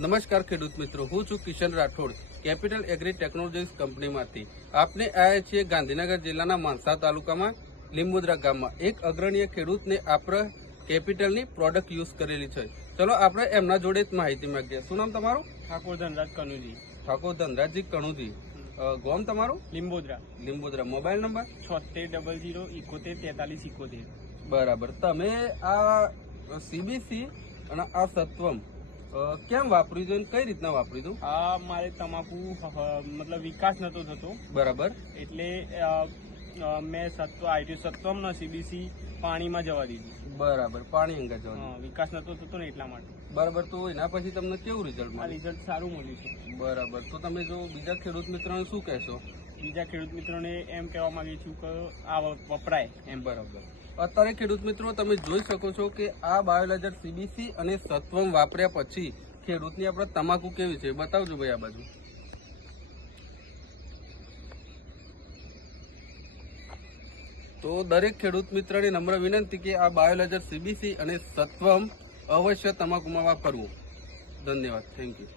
નમસ્કાર ખેડૂત મિત્રો, હું છું Kishan Rathod, Capital Agri Technologies કંપનીમાંથી. આપણે આવ્યા છીએ ગાંધીનગર જિલ્લાના માનસા તાલુકામાં લીંબોદરા ગામમાં. એક અગ્રણીય ખેડૂતને આપણે કેપિટલની પ્રોડક્ટ યુઝ કરેલી છે. ચલો આપણે એમના જોડે જ માહિતી માંગીએ. શું નામ તમારું? ઠાકોર ધનરાજ કનુજી. ઠાકોર ધનરાજજી કણુજી. ગામ તમારું? લીંબોદરા. લીંબોદરા. Mobile number? 7600714371. બરાબર. તમે આ સીબીસી અને આ સત્વમ કેમ વાપર્યું છે અને કઈ રીતના વાપર્યું હતું? આ મારે તમાકુ મતલબ વિકાસ નતો થતો, બરાબર, એટલે મેં સત્વમ ને સીબીસી પાણીમાં જવા દીધું. બરાબર, પાણી અંગા જવાનું. વિકાસ નતો થતો ને એટલા માટે. બરાબર. તો એના પછી તમને કેવું રિઝલ્ટ આ મળ્યું? રિઝલ્ટ સારું મળ્યું છે. બરાબર. તો તમે જો બીજા ખેડૂત મિત્રોને શું કહેશો? બીજા ખેડૂત મિત્રોને એમ કહેવા માંગુ છું કે આ વપરાય એમ. બરાબર. અત્યારે ખેડૂત મિત્રો તમે જોઈ શકો છો કે આ બાયોલાઇઝર સીબીસી અને સત્વમ વાપર્યા પછી ખેડૂતની આપણે તમાકુ કેવી છે, બતાવજો ભાઈ આ બાજુ. તો દરેક ખેડૂત મિત્રની નમ્ર વિનંતી કે આ બાયોલાઇઝર સીબીસી અને સત્વમ અવશ્ય તમાકુમાં વાપરવું. ધન્યવાદ. Thank you.